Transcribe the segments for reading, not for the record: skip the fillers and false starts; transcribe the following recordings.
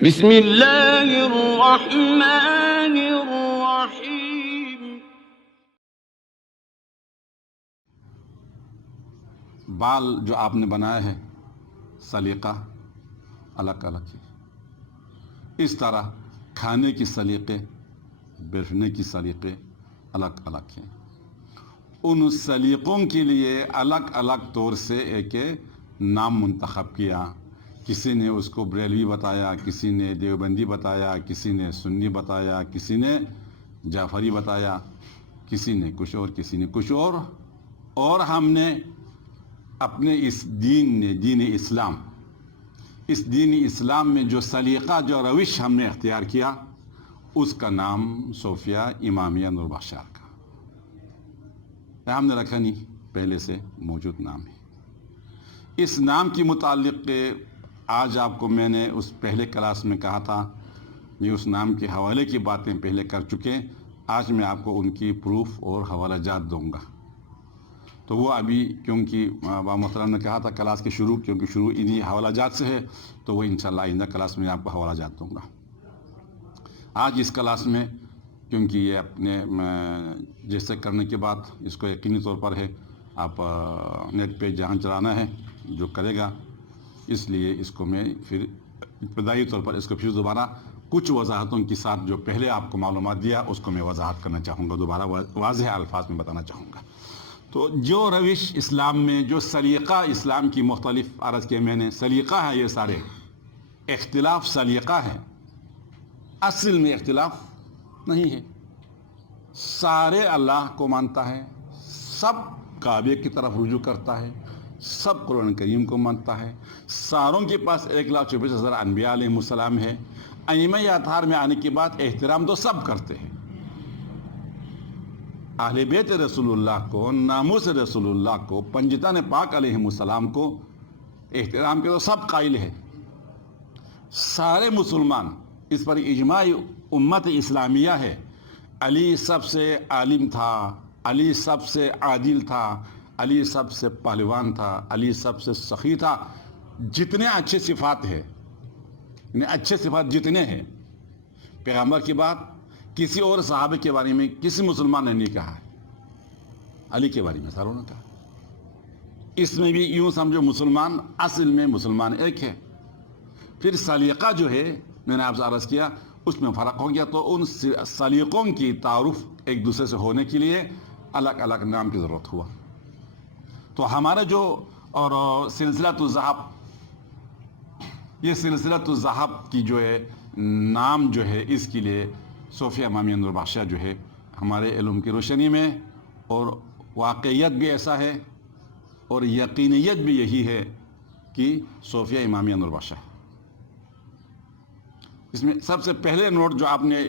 بسم اللہ الرحمن الرحیم۔ بال جو آپ نے بنایا ہے سلیقہ الگ الگ ہے، اس طرح کھانے کی سلیقے، بیٹھنے کی سلیقے الگ الگ ہیں۔ ان سلیقوں کے لیے الگ الگ طور سے ایک نام منتخب کیا۔ کسی نے اس کو بریلوی بتایا، کسی نے دیوبندی بتایا، کسی نے سنی بتایا، کسی نے جعفری بتایا، کسی نے کچھ اور، کسی نے کچھ اور ہم نے اپنے اس دین اسلام، اس دین اسلام میں جو سلیقہ، جو روش ہم نے اختیار کیا، اس کا نام صوفیہ امامیہ نور بخشیار کا ہم نے رکھا نہیں، پہلے سے موجود نام ہے۔ اس نام کی متعلق آج آپ کو میں نے اس پہلے کلاس میں کہا تھا، یہ اس نام کے حوالے کی باتیں پہلے کر چکے، آج میں آپ کو ان کی پروف اور حوالہ جات دوں گا۔ تو وہ ابھی کیونکہ با محترم نے کہا تھا کلاس کے شروع، کیونکہ شروع انہی حوالہ جات سے ہے، تو وہ انشاءاللہ آئندہ کلاس میں آپ کو حوالہ جات دوں گا۔ آج اس کلاس میں کیونکہ یہ اپنے جیسے کرنے کے بعد اس کو یقینی طور پر ہے آپ نیٹ پہ جہاں چلانا ہے جو کرے گا، اس لیے اس کو میں پھر ابتدائی طور پر اس کو پھر دوبارہ کچھ وضاحتوں کے ساتھ جو پہلے آپ کو معلومات دیا اس کو میں وضاحت کرنا چاہوں گا، دوبارہ واضح الفاظ میں بتانا چاہوں گا۔ تو جو روش اسلام میں، جو سلیقہ اسلام کی مختلف عرض کیا میں نے، سلیقہ ہے، یہ سارے اختلاف سلیقہ ہے، اصل میں اختلاف نہیں ہے۔ سارے اللہ کو مانتا ہے، سب کعبے کی طرف رجوع کرتا ہے، سب قرآن کریم کو مانتا ہے، ساروں کے پاس 1,24,000 انبیاء علیہ السلام ہے۔ ائمہ اطہار میں آنے کے بعد احترام تو سب کرتے ہیں، اہل بیت رسول اللہ کو، ناموس رسول اللہ کو، پنجتن پاک علیہ السلام کو احترام کے تو سب قائل ہے۔ سارے مسلمان اس پر اجماع امت اسلامیہ ہے، علی سب سے عالم تھا، علی سب سے عادل تھا، علی سب سے پہلوان تھا، علی سب سے سخی تھا۔ جتنے اچھے صفات ہیں، اچھے صفات جتنے ہیں، پیغمبر کی بات کسی اور صحابہ کے بارے میں کسی مسلمان نے نہیں کہا ہے، علی کے بارے میں ساروں نے کہا۔ اس میں بھی یوں سمجھو مسلمان اصل میں مسلمان ایک ہے۔ پھر سلیقہ جو ہے میں نے آپ سے عرض کیا، اس میں فرق ہو گیا، تو ان سلیقوں کی تعارف ایک دوسرے سے ہونے کے لیے الگ الگ نام کی ضرورت ہوا۔ تو ہمارا جو اور سلسلۃ الذہب، یہ سلسلۃ الذہب کی جو ہے نام جو ہے، اس کے لیے صوفیہ امامیہ نور بخشیہ جو ہے ہمارے علم کی روشنی میں، اور واقعیت بھی ایسا ہے اور یقینیت بھی یہی ہے کہ صوفیہ امامیہ نور بخشیہ۔ اس میں سب سے پہلے نوٹ جو آپ نے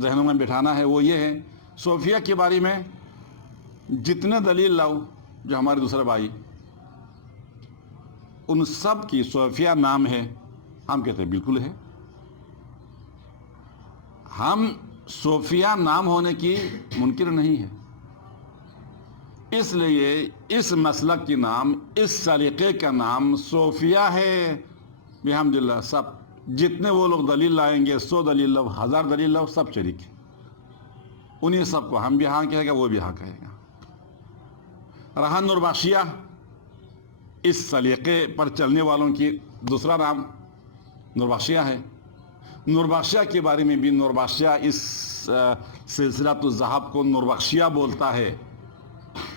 ذہنوں میں بٹھانا ہے وہ یہ ہے، صوفیہ کے بارے میں جتنے دلیل لاؤ جو ہمارے دوسرے بھائی، ان سب کی صوفیہ نام ہے، ہم کہتے ہیں بالکل ہے۔ ہم صوفیہ نام ہونے کی منکر نہیں ہے، اس لیے اس مسلک کی نام، اس سلیقے کا نام صوفیہ ہے بحمداللہ۔ سب جتنے وہ لوگ دلیل لائیں گے، 100 دلیل لاؤ، 1000 دلیل لاؤ، سب شریک ہیں انہیں سب کو، ہم بھی ہاں کہے گا، وہ بھی ہاں کہے گا۔ رہا نور بخشیہ، اس سلیقے پر چلنے والوں کی دوسرا نام نور بخشیہ ہے۔ نور بخشیہ کے بارے میں بھی، نور بخشیہ اس سلسلۃ الذہب کو نور بخشیہ بولتا ہے،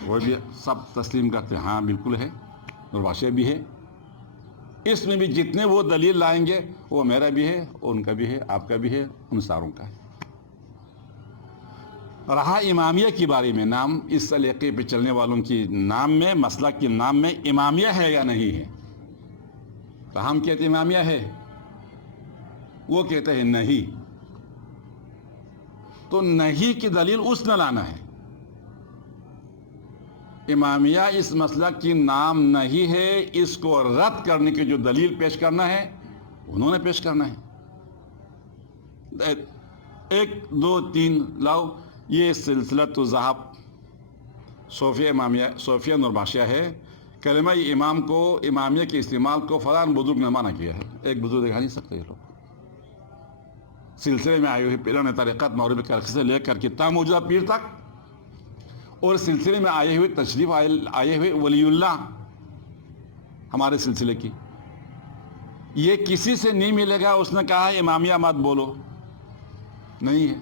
وہ بھی سب تسلیم کرتے ہیں، ہاں بالکل ہے، نور بخشیہ بھی ہے۔ اس میں بھی جتنے وہ دلیل لائیں گے، وہ میرا بھی ہے، ان کا بھی ہے، آپ کا بھی ہے، ان ساروں کا ہے۔ رہا امامیہ کے بارے میں نام، اس سلیقے پہ چلنے والوں کی نام میں، مسلک کے نام میں امامیہ ہے یا نہیں ہے؟ تو ہم کہتے ہیں امامیہ ہے، وہ کہتے ہیں نہیں، تو نہیں کی دلیل اس نے لانا ہے۔ امامیہ اس مسلک کی نام نہیں ہے، اس کو رد کرنے کی جو دلیل پیش کرنا ہے انہوں نے پیش کرنا ہے۔ 1 2 3 لاؤ، یہ سلسلۃ الذہب صوفیہ امامیہ، صوفیہ نور بخشیہ ہے۔ کلمہ امام کو، امامیہ کے استعمال کو فلاں بزرگ نے منع کیا ہے، ایک بزرگ دکھا نہیں سکتے یہ لوگ، سلسلے میں آئے ہوئے پیران طریقت مغربی کرخی سے لے کر کے تا موجودہ پیر تک، اور سلسلے میں آئے ہوئے تشریف آئے ہوئے ولی اللہ ہمارے سلسلے کی، یہ کسی سے نہیں ملے گا اس نے کہا ہے امامیہ مت بولو، نہیں ہے۔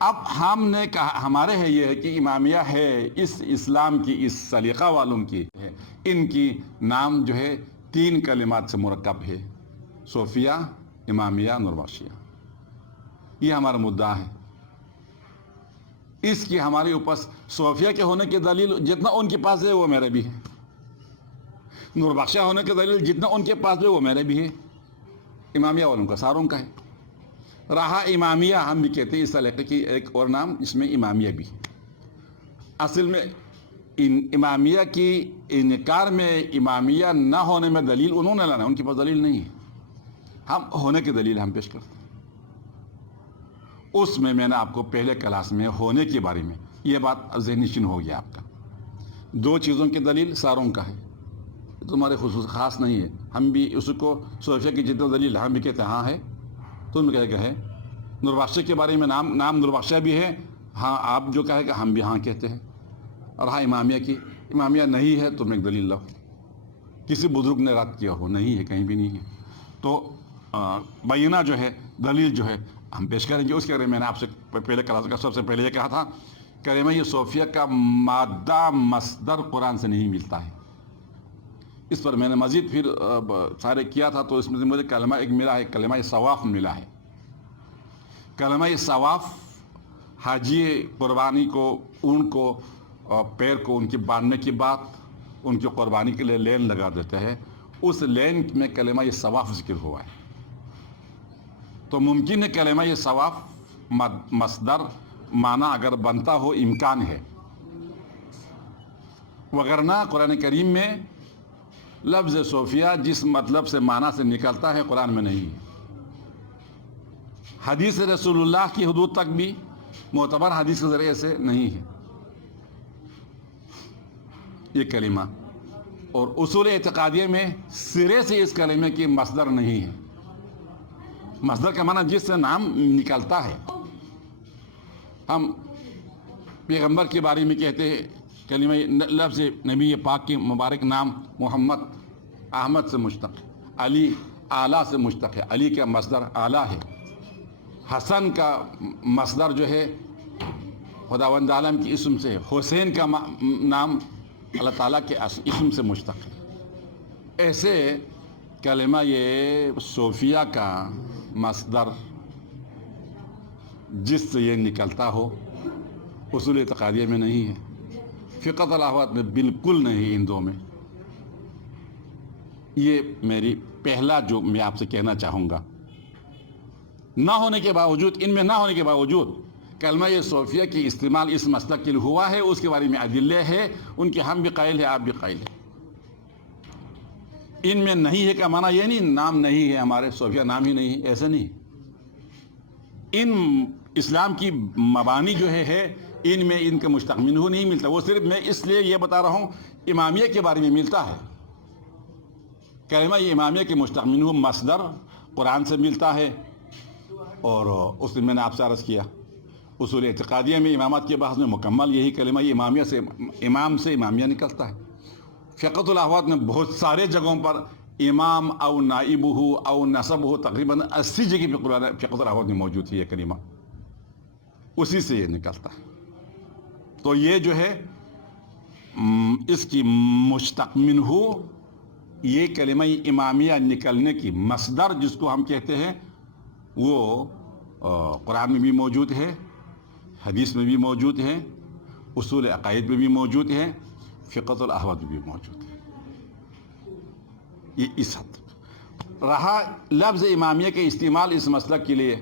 اب ہم نے کہا ہمارے ہے یہ ہے کہ امامیہ ہے اس اسلام کی، اس سلیقہ والوں کی ہے، ان کی نام جو ہے 3 کلمات سے مرکب ہے، صوفیہ، امامیہ، نوربخشیہ۔ یہ ہمارا مدعا ہے۔ اس کی ہمارے اوپر صوفیہ کے ہونے کی دلیل جتنا ان کے پاس ہے وہ میرے بھی ہے، نوربخشیہ ہونے کی دلیل جتنا ان کے پاس ہے وہ میرے بھی ہے، امامیہ والوں کا ساروں کا ہے۔ رہا امامیہ، ہم بھی کہتے ہیں اس طریقے کی ایک اور نام، اس میں امامیہ بھی۔ اصل میں امامیہ کی انکار میں، امامیہ نہ ہونے میں دلیل انہوں نے لانا، ان کے پاس دلیل نہیں ہے، ہم ہونے کی دلیل ہم پیش کرتے ہیں۔ اس میں نے آپ کو پہلے کلاس میں ہونے کے بارے میں یہ بات ذہن نشین ہو گیا آپ کا، 2 چیزوں کی دلیل ساروں کا ہے، تمہارے خصوص خاص نہیں ہے۔ ہم بھی اس کو صوفیہ کی جتنا دلیل ہم بھی کہتے ہیں ہاں ہے، تم بھی کہے گا ہے۔ نوربخشیہ کے بارے میں نام نوربخشیہ بھی ہے، ہاں آپ جو کہے گا ہم بھی ہاں کہتے ہیں۔ اور ہاں امامیہ کی، امامیہ نہیں ہے تم ایک دلیل لاؤ، کسی بزرگ نے رد کیا ہو، نہیں ہے، کہیں بھی نہیں ہے۔ تو بینہ جو ہے، دلیل جو ہے ہم پیش کریں گے۔ اس کے بارے میں نے آپ سے پہلے کلاس کا سب سے پہلے یہ کہا تھا، کلمہ یہ صوفیہ کا مادہ مصدر قرآن سے نہیں ملتا ہے۔ اس پر میں نے مزید پھر سارے کیا تھا، تو اس میں سے مجھے کلمہ ایک ملا ہے، کلمہ ثواف ملا ہے۔ کلمہ ثواف حاجی قربانی کو، اونٹ کو، پیر کو ان کی باندھنے کی بات، ان کی قربانی کے لیے لین لگا دیتے ہیں، اس لین میں کلمہ ثواف ذکر ہوا ہے۔ تو ممکن ہے کلمہ ثواف مصدر معنی اگر بنتا ہو امکان ہے، وگرنہ قرآن کریم میں لفظ صوفیہ جس مطلب سے معنی سے نکلتا ہے قرآن میں نہیں ہے۔ حدیث رسول اللہ کی حدود تک بھی معتبر حدیث کے ذریعے سے نہیں ہے یہ کلمہ، اور اصول اعتقادیہ میں سرے سے اس کلمے کی مصدر نہیں ہے۔ مصدر کا معنی جس سے نام نکلتا ہے۔ ہم پیغمبر کے بارے میں کہتے ہیں کلمہ لفظ نبی پاک کے مبارک نام محمد احمد سے مشتق ہے، علی اعلیٰ سے مشتق ہے، علی کا مصدر اعلیٰ ہے، حسن کا مصدر جو ہے خداوند عالم کی اسم سے، حسین کا نام اللہ تعالیٰ کے اسم سے مشتق ہے۔ ایسے کلمہ یہ صوفیہ کا مصدر جس سے یہ نکلتا ہو اصول اعتقادیہ میں نہیں ہے، فقہ الاحوات میں بالکل نہیں، ان 2 میں۔ یہ میری پہلا جو میں آپ سے کہنا چاہوں گا، نہ ہونے کے باوجود، ان میں نہ ہونے کے باوجود کلمہ یہ صوفیہ کی استعمال اس مسلک کے لیے ہوا ہے، اس کے بارے میں ادلے ہے، ان کے ہم بھی قائل ہیں، آپ بھی قائل ہیں۔ ان میں نہیں ہے کا معنی یہ نہیں نام نہیں ہے، ہمارے صوفیہ نام ہی نہیں ہے، ایسا نہیں۔ ان اسلام کی مبانی جو ہے ان میں ان کا مشتق منہ نہیں ملتا، وہ صرف میں اس لیے یہ بتا رہا ہوں امامیہ کے بارے میں ملتا ہے۔ کلمہ یہ امامیہ کے مشتق منہ مصدر قرآن سے ملتا ہے، اور اس میں نے آپ سے عرض کیا اصول اعتقادیہ میں امامت کے بحث میں مکمل یہی کلمہ یہ امامیہ سے، امام سے امامیہ نکلتا ہے۔ فقہ الاحوات میں بہت سارے جگہوں پر امام او نائب ہو او نصب ہو، تقریباً 80 جگہ پہ قرآن فقہ الاحوات میں موجود ہے یہ کلمہ، اسی سے یہ نکلتا ہے۔ تو یہ جو ہے اس کی مشتق منہ یہ کلمہ امامیہ نکلنے کی مصدر جس کو ہم کہتے ہیں وہ قرآن میں بھی موجود ہے، حدیث میں بھی موجود ہے، اصول عقائد میں بھی موجود ہے، فقہ الاحوات میں بھی موجود ہے۔ یہ اس حد تک رہا۔ لفظ امامیہ کے استعمال اس مسلک کے لیے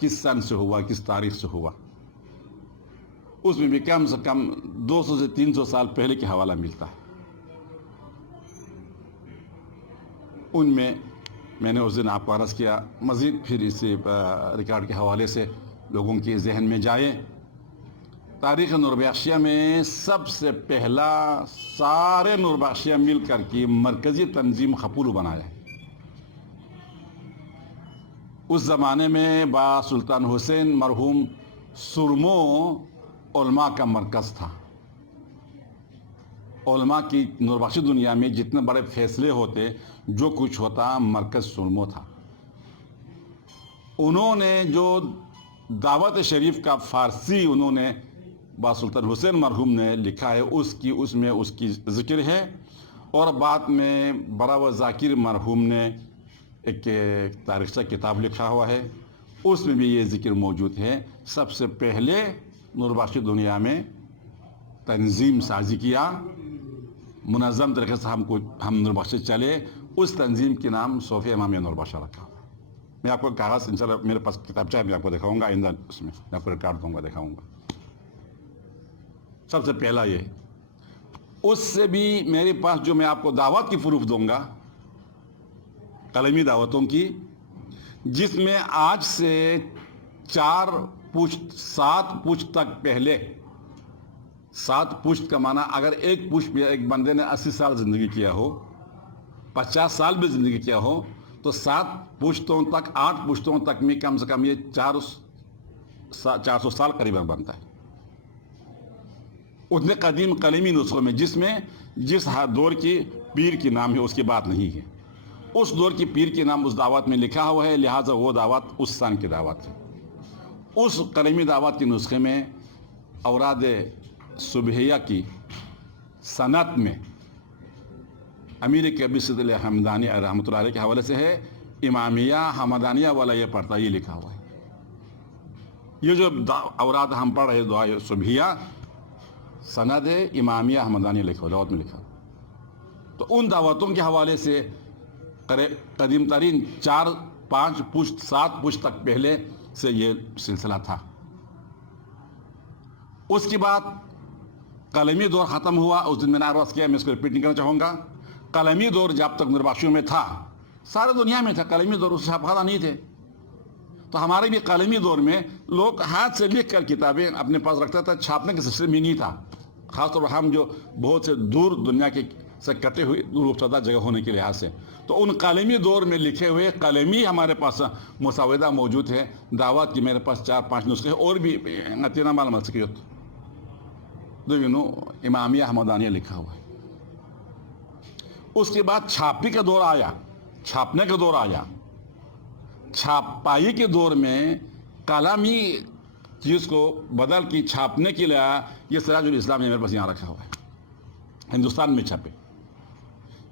کس سن سے ہوا، کس تاریخ سے ہوا، اس میں بھی کم سے کم 200 سے 300 سال پہلے کے حوالہ ملتا ہے۔ ان میں نے اس دن آپ کو عرض کیا، مزید پھر اس ریکارڈ کے حوالے سے لوگوں کے ذہن میں جائے، تاریخ نوربخشیہ میں سب سے پہلا سارے نوربخشیہ مل کر کے مرکزی تنظیم خپولو بنایا ہے۔ اس زمانے میں با سلطان حسین مرحوم سرمو علماء کا مرکز تھا. علماء کی نوربخشی دنیا میں جتنے بڑے فیصلے ہوتے، جو کچھ ہوتا، مرکز سرمو تھا. انہوں نے جو دعوت شریف کا فارسی انہوں نے با سلطان حسین مرحوم نے لکھا ہے، اس میں اس کی ذکر ہے. اور بعد میں براو ذاکر مرحوم نے ایک تاریخچہ کتاب لکھا ہوا ہے، اس میں بھی یہ ذکر موجود ہے. سب سے پہلے نوربخشی دنیا میں تنظیم سازی کیا، منظم طریقے سے ہم نوربخشی چلے. اس تنظیم کے نام صوفیہ امامیہ نوربخشہ رکھا. میں آپ کو کاغذ انشاءاللہ میرے پاس کتابچہ ہے، میں آپ کو دکھاؤں گا آئندہ، اس میں آپ کو ریکارڈ دوں گا، دکھاؤں گا. سب سے پہلا یہ. اس سے بھی میرے پاس جو میں آپ کو دعوت کی پروف دوں گا، قلمی دعوتوں کی، جس میں آج سے 4 پشت 7 پشت تک پہلے، 7 پشت کا معنی اگر ایک پشت میں ایک بندے نے 80 سال زندگی کیا ہو، 50 سال بھی زندگی کیا ہو، تو 7 پشتوں تک، 8 پشتوں تک میں کم سے کم یہ 400 سال قریباً بنتا ہے. اتنے قدیم قلمی نسخوں میں، جس دور کی پیر کی نام ہے اس کی بات نہیں ہے. اس دور کی پیر کے نام اس دعوت میں لکھا ہوا ہے، لہٰذا وہ دعوت اس سان کی دعوت ہے. اس قلمی دعوت کے نسخے میں اوراد صبحیہ کی سنت میں امیر کبیر سید علی حمدانی رحمۃ اللہ علیہ کے حوالے سے ہے، امامیہ حمدانیہ والا یہ پڑھتا، یہ لکھا ہوا ہے. یہ جو اوراد ہم پڑھ رہے دعائے صبحیہ، سند امامیہ حمدانیہ لکھا، دعوت میں لکھا. تو ان دعوتوں کے حوالے سے قدیم ترین 4 5 پشت 7 پشت تک پہلے سے یہ سلسلہ تھا. اس کے بعد قلمی دور ختم ہوا. اس دن میں نے عرض کیا، میں اس کو ریپیٹ نہیں کرنا چاہوں گا. قلمی دور جب تک نوربخشیوں میں تھا، سارے دنیا میں تھا قلمی دور، اس سے چھاپخانہ نہیں تھے. تو ہمارے بھی قلمی دور میں لوگ ہاتھ سے لکھ کر کتابیں اپنے پاس رکھتا تھا، چھاپنے کے سلسلے میں نہیں تھا. خاص طور پر ہم جو بہت سے دور دنیا کے سے کٹے ہوئے دور افتادہ جگہ ہونے کے لحاظ سے، تو ان قلمی دور میں لکھے ہوئے قلمی ہمارے پاس مسودہ موجود ہے. دعوت کی میرے پاس 4 5 نسخے اور بھی نتینا مال مسکریت دو امامیہ حمدانیہ لکھا ہوا ہے. اس کے بعد چھاپی کا دور آیا، چھاپنے کا دور آیا. چھاپائی کے دور میں قلمی چیز کو بدل کی چھاپنے کے لیے یہ سراج الاسلام میرے پاس یہاں رکھا ہوا ہے، ہندوستان میں چھپے.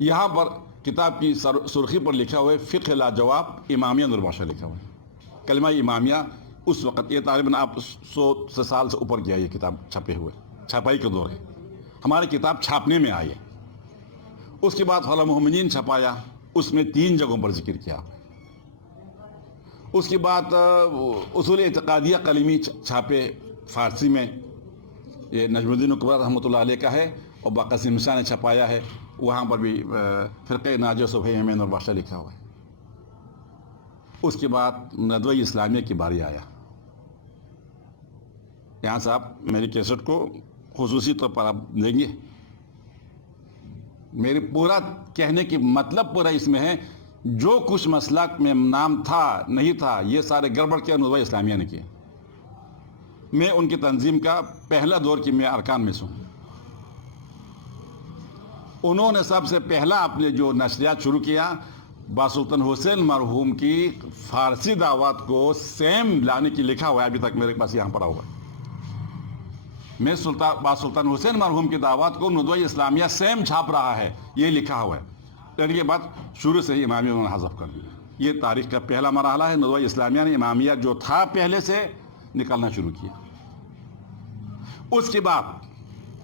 یہاں پر کتاب کی سرخی پر لکھا ہوا ہے فقہ لاجواب امامیہ نوربخشہ لکھا ہوا ہے. کلمہ امامیہ اس وقت، یہ تقریباً آپ 100 سال سے اوپر کیا یہ کتاب چھپے ہوئے، چھپائی کا دور ہے. ہماری کتاب چھاپنے میں آئی ہے. اس کے بعد خلا محمدین چھپایا، اس میں 3 جگہوں پر ذکر کیا. اس کے بعد اصول اعتقادیہ قلمی چھاپے فارسی میں، یہ نجم الدین اکبر رحمۃ اللہ علیہ کا ہے، اور باقاسم شاہ نے چھپایا ہے. وہاں پر بھی فرقہ ناجیہ صوفیہ امامیہ نوربخشہ لکھا ہوا ہے. اس کے بعد ندوہ اسلامیہ کی باری آیا. یہاں سے آپ میری کیسٹ کو خصوصی طور پر آپ دیں گے. میرے پورا کہنے کی مطلب پورا اس میں ہے، جو کچھ مسلک میں نام تھا نہیں تھا، یہ سارے گڑبڑ کیا ندوہ اسلامیہ نے کیے. میں ان کی تنظیم کا پہلا دور کی میں ارکان میں سے ہوں. انہوں نے سب سے پہلا اپنے جو نشریات شروع کیا، با سلطان حسین مرحوم کی فارسی دعوت کو سیم لانے کی لکھا ہوا ہے، ابھی تک میرے پاس یہاں پڑا ہوا ہے. میں با سلطان حسین مرحوم کی دعوت کو ندوہ اسلامیہ سیم چھاپ رہا ہے، یہ لکھا ہوا ہے. لیکن یہ بات شروع سے ہی امامیہ نے حذف کر دیا. یہ تاریخ کا پہلا مرحلہ ہے. ندوہ اسلامیہ نے امامیہ جو تھا پہلے سے نکالنا شروع کیا. اس کے بعد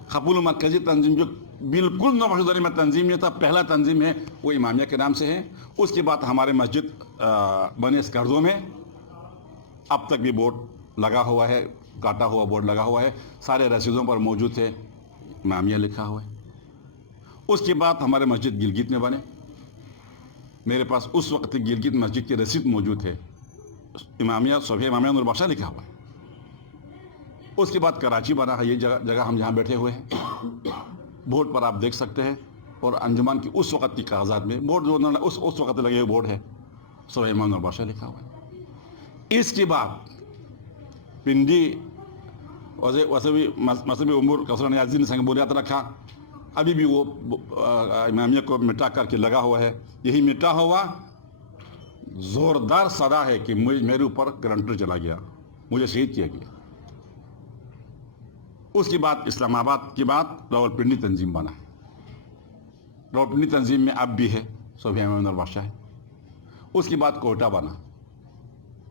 خپول مرکزی تنظیم جو بالکل نوربخشی دور میں تنظیم نہیں تھا، پہلا تنظیم ہے وہ امامیہ کے نام سے ہے. اس کے بعد ہمارے مسجد بنے اسکردوں میں اب تک بھی بورڈ لگا ہوا ہے، کاٹا ہوا بورڈ لگا ہوا ہے، سارے رسیدوں پر موجود ہے، امامیہ لکھا ہوا ہے. اس کے بعد ہمارے مسجد گلگت میں بنے. میرے پاس اس وقت گلگت مسجد کی رسید موجود ہے، امامیہ صوفیہ امامیہ نوربخشہ لکھا ہوا ہے. اس کے بعد کراچی بنا ہے، یہ جگہ ہم جہاں بیٹھے ہوئے ہیں. بورڈ پر آپ دیکھ سکتے ہیں، اور انجمن کی اس وقت کی کاغذات میں بورڈ جو اس وقت لگے ہوئے بورڈ ہے، صوفیہ امامیہ نوربخشہ لکھا ہوا ہے. اس کے بعد پنڈی ویسے بھی مذہبی امور کثر نیازی نے سنگ بنیاد رکھا، ابھی بھی وہ امامیہ کو مٹا کر کے لگا ہوا ہے. یہی مٹا ہوا زوردار صدا ہے کہ میرے اوپر گرنٹر چلا گیا، مجھے شہید کیا گیا. اس کے بعد اسلام آباد کے بعد راولپنڈی تنظیم بنا. راولپنڈی تنظیم میں اب بھی ہے صوفیہ امام انور بادشاہ ہے. اس کے بعد کوئٹہ بنا.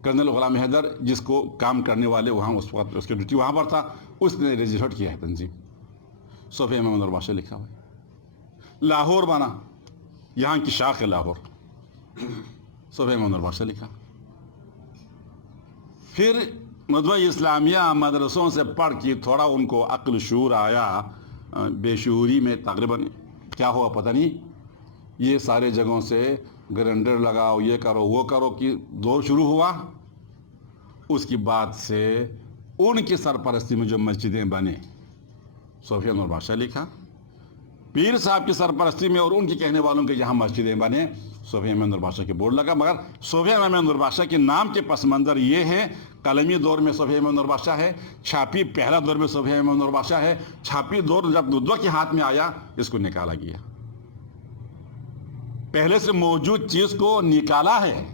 کرنل غلام حیدر جس کو کام کرنے والے وہاں اس وقت اس کی ڈیوٹی وہاں پر تھا، اس نے رجسٹرڈ کیا ہے تنظیم، صوفیہ امام انور بادشاہ لکھا ہوا ہے. لاہور بنا، یہاں کی شاخ ہے لاہور، صوفیہ امام انور بادشاہ لکھا. پھر مدرسہ اسلامیہ مدرسوں سے پڑھ کے تھوڑا ان کو عقل شعور آیا، بے شعوری میں تقریباً کیا ہوا پتہ نہیں، یہ سارے جگہوں سے گرنڈر لگاؤ، یہ کرو وہ کرو کی دور شروع ہوا. اس کی بعد سے ان کی سرپرستی میں جو مسجدیں بنے صوفیہ انور بادشاہ لکھا. پیر صاحب کی سرپرستی میں اور ان کے کہنے والوں کے جہاں مسجدیں بنے صوفیہ امام انور بادشاہ کے بورڈ لگا. مگر صوفیہ امام انور بادشاہ کے نام کے پس منظر یہ ہے، قلمی دور میں صوفیہ امام انور بادشاہ ہے، چھاپی پہلا دور میں صوفیہ امام انور بادشاہ ہے. چھاپی دور جب ندوہ کے ہاتھ میں آیا اس کو نکالا گیا، پہلے سے موجود چیز کو نکالا ہے.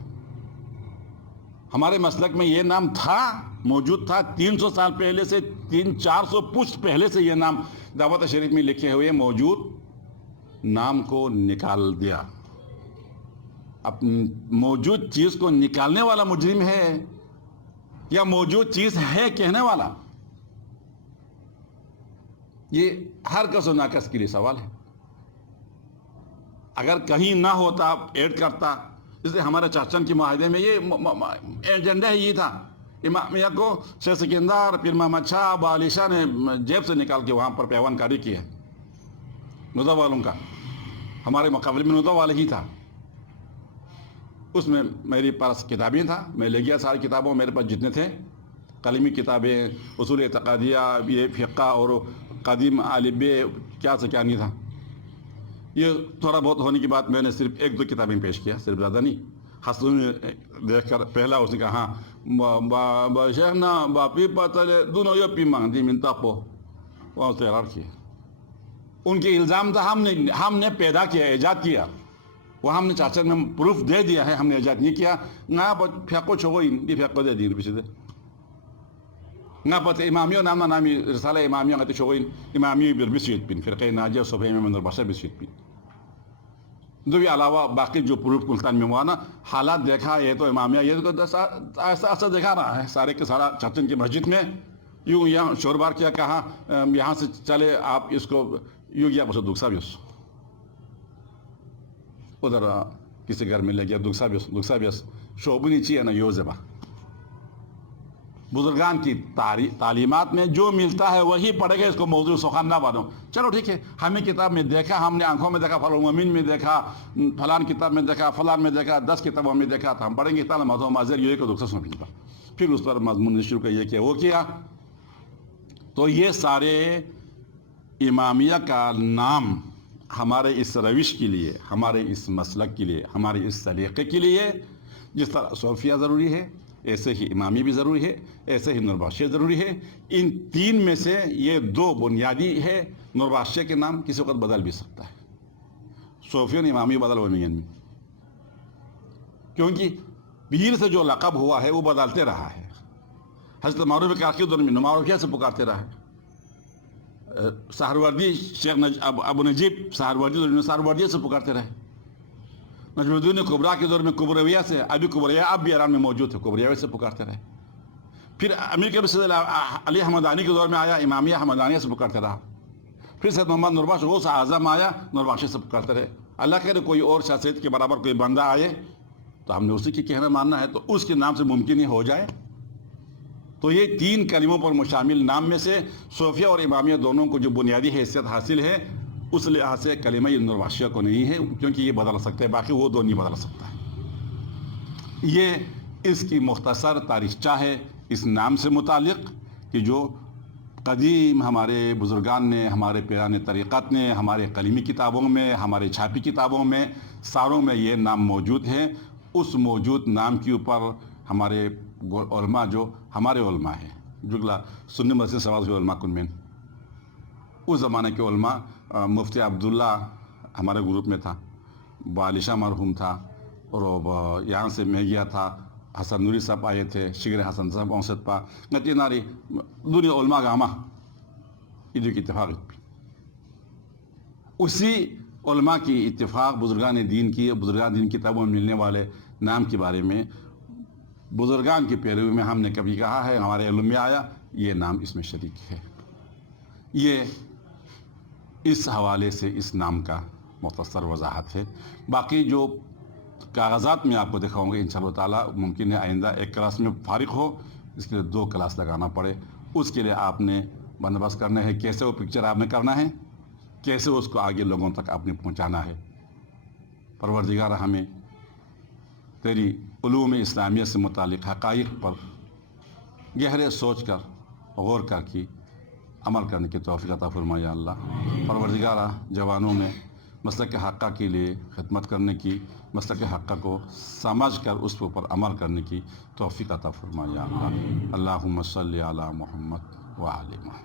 ہمارے مسلک میں یہ نام تھا، موجود تھا 300 سال پہلے سے، 300-400 پشت پہلے سے یہ نام دعوت شریف میں لکھے ہوئے موجود نام کو نکال دیا. اب موجود چیز کو نکالنے والا مجرم ہے یا موجود چیز ہے کہنے والا؟ یہ ہر کس و ناکس کے لیے سوال ہے. اگر کہیں نہ ہوتا ایڈ کرتا، اس لیے ہمارے چاچن کے معاہدے میں یہ ایجنڈا ہی یہ تھا. امامیہ کو شیخ سکندر، پیر محمد شاہ، ابو علی شاہ نے جیب سے نکال کے وہاں پر پیوان کاری کی ہے ندوہ والوں کا. ہمارے مقابلے میں ندوہ والے ہی تھا. اس میں میری پاس کتابیں تھا، میں لے گیا ساری کتابوں، میرے پاس جتنے تھے قلمی کتابیں، اصول اعتقادیہ، یہ فقہ اور قدیم الف ب کیا سے کیا نہیں تھا. یہ تھوڑا بہت ہونے کے بعد میں نے صرف 1-2 کتابیں پیش کیا، صرف زیادہ نہیں. حسن نے دیکھ کر پہلا اس نے کہا ہاں شیخنا باپی پتلے دونوں یہ پی مانگتی منتا پو، وہاں سے اعرار کیا. ان کے الزام تھا ہم نے پیدا کیا، ایجاد کیا. وہ ہم نے چاچا میں پروف دے دیا ہے، ہم نے ایجاد نہیں کیا. نا پھیکو چھوڑو یہ پھیکو دے دی پیچھے دے نا پتہ امامیہ نام نامی رسالہ امامیہ غتی چھوڑو امامیہ بیر بسویت پین فرقہ ناجیہ صوفیہ امام انور بادشاہ بسویت پین. دو بھی علاوہ باقی جو پروف ملتان میں ہوا نا، حالات دیکھا، یہ تو امامیہ یہ تو ایسا دیکھا رہا ہے سارے کے سارا چاچن کی مسجد میں یوں یہاں شور بار کیا، کہا یہاں سے چلے آپ اس کو یوں گیا بس دکسا بھی اس ادھر کسی گھر میں لے گیا دکسا بھی اس شعبنی چیئے نا یوزبا. بزرگان کی تعلیمات میں جو ملتا ہے وہی پڑھے گا، اس کو موضوع سخن نہ بنو. چلو ٹھیک ہے، ہمیں کتاب میں دیکھا، ہم نے آنکھوں میں دیکھا، فلان میں دیکھا، فلان کتاب میں دیکھا، فلان میں دیکھا، 10 کتابوں میں دیکھا تھا، ہم پڑھیں گے تعلیم مذہب ماضر یہ کو دکسا سن پا. پھر اس پر مضمون شروع کا یہ کیا وہ کیا. تو یہ سارے امامیہ کا نام ہمارے اس روش کے لیے، ہمارے اس مسلک کے لیے، ہمارے اس سلیقے کے لیے، جس طرح صوفیہ ضروری ہے ایسے ہی امامی بھی ضروری ہے، ایسے ہی نوربادشاہ ضروری ہے. ان 3 میں سے یہ 2 بنیادی ہے. نوربادشاہ کے نام کسی وقت بدل بھی سکتا ہے، صوفیہ نے امامی بدل ہوئے میں، کیونکہ پیر سے جو لقب ہوا ہے وہ بدلتے رہا ہے. حضرت معروف کے آخری دور میں نماروفیہ سے پکارتے رہا ہے. سہروردی شیخ ابو نجیب سہروردیہ سے پکارتے رہے. نجم الدین کبریٰ کے دور میں کبرویہ سے، ابھی کبریہ اب بھی ایران میں موجود ہے، کبریہ سے پکارتے رہے. پھر امیر کبیر سید علی حمدانی کے دور میں آیا، امامیہ حمدانیہ سے پکارتے رہا. پھر سید محمد نوربخش غوث اعظم آیا، نوربخشی سے پکارتے رہے. اللہ کرے کوئی اور شخصیت کے برابر کوئی بندہ آئے تو ہم نے اسی کی کہنا ماننا ہے، تو اس کے نام سے ممکن ہی ہو جائے. تو یہ 3 کلموں پر مشامل نام میں سے صوفیہ اور امامیہ دونوں کو جو بنیادی حیثیت حاصل ہے، اس لحاظ سے کلمہ نوربادشاہ کو نہیں ہے، کیونکہ یہ بدل سکتے ہیں، باقی وہ 2 نہیں بدل سکتا ہے. یہ اس کی مختصر تاریخچہ ہے اس نام سے متعلق، کہ جو قدیم ہمارے بزرگان نے، ہمارے پیران طریقت نے، ہمارے قلمی کتابوں میں، ہمارے چھاپی کتابوں میں، ساروں میں یہ نام موجود ہے. اس موجود نام کے اوپر ہمارے علماء جو ہمارے علماء ہیں جگلا سنی مسجد سواز ہوئے علماء کن میں اس زمانے کے علماء مفتی عبداللہ ہمارے گروپ میں تھا، بالشاہ مرحوم تھا، اور یہاں سے میں گیا تھا، حسن نوری صاحب آئے تھے، شگر حسن صاحب اوسط پا نتی ناری دنیا علماء گاما ادو کی اتفاق اسی علماء کی اتفاق بزرگان دین کی کتابوں میں ملنے والے نام کے بارے میں بزرگان کی پیروی میں ہم نے کبھی کہا ہے، ہمارے علم میں آیا یہ نام اس میں شریک ہے۔ یہ اس حوالے سے اس نام کا مختصر وضاحت ہے۔ باقی جو کاغذات میں آپ کو دکھاؤں گے انشاءاللہ تعالیٰ، ممکن ہے آئندہ ایک کلاس میں فارغ ہو، اس کے لیے 2 کلاس لگانا پڑے۔ اس کے لیے آپ نے بندوبست کرنا ہے کیسے وہ پکچر آپ نے کرنا ہے، کیسے اس کو آگے لوگوں تک آپ نے پہنچانا ہے۔ پروردگار ہمیں تیری علوم اسلامیہ سے متعلق حقائق پر گہرے سوچ کر غور کر کے عمل کرنے کی توفیق عطا فرما یا اللہ۔ پروردگارہ جوانوں میں مسلک حقہ کے لیے خدمت کرنے کی، مسلک حقہ کو سمجھ کر اس پر عمل کرنے کی توفیق عطا فرما یا اللہ۔ اللہم صلی علی محمد و آل محمد۔